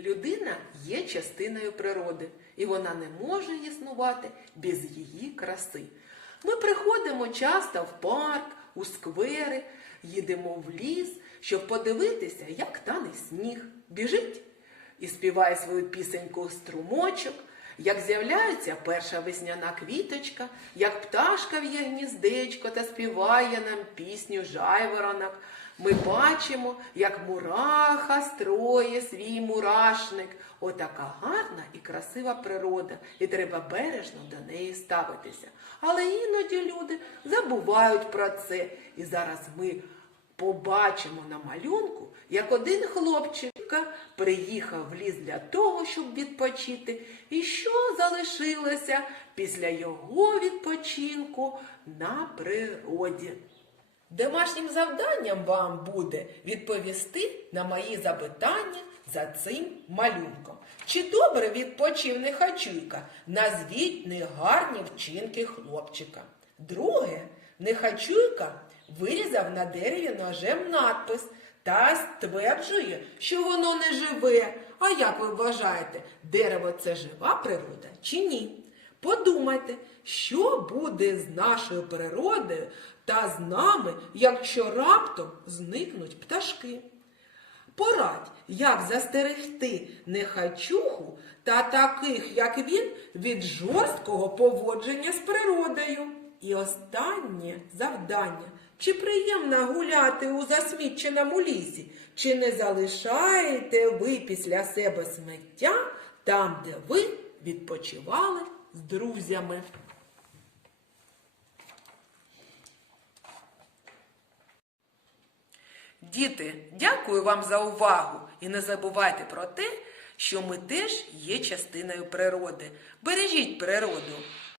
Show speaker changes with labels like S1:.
S1: Людина є частиною природи, і вона не може існувати без її краси. Ми приходимо часто в парк, у сквери, їдемо в ліс, щоб подивитися, як тане сніг, біжить і співає свою пісеньку струмочок, як з'являється перша весняна квіточка, як пташка в'є гніздечко та співає нам пісню жайворонок. Ми бачимо, як мураха строє свій мурашник. Отака гарна і красива природа, і треба бережно до неї ставитися. Але іноді люди забувають про це. І зараз ми побачимо на малюнку, як один хлопчик приїхав в ліс для того, щоб відпочити, і що залишилося після його відпочинку на природі. Домашнім завданням вам буде відповісти на мої запитання за цим малюнком. Чи добре відпочив Нехачуйка? Назвіть негарні вчинки хлопчика. Друге, Нехачуйка вирізав на дереві ножем надпис та стверджує, що воно не живе. А як ви вважаєте, дерево це жива природа чи ні? Подумайте, що буде з нашою природою та з нами, якщо раптом зникнуть пташки. Порадь, як застерегти нехачуху та таких, як він, від жорсткого поводження з природою. І останнє завдання. Чи приємно гуляти у засміченому лісі? Чи не залишаєте ви після себе сміття там, де ви відпочивали з друзями? Діти, дякую вам за увагу і не забувайте про те, що ми теж є частиною природи. Бережіть природу.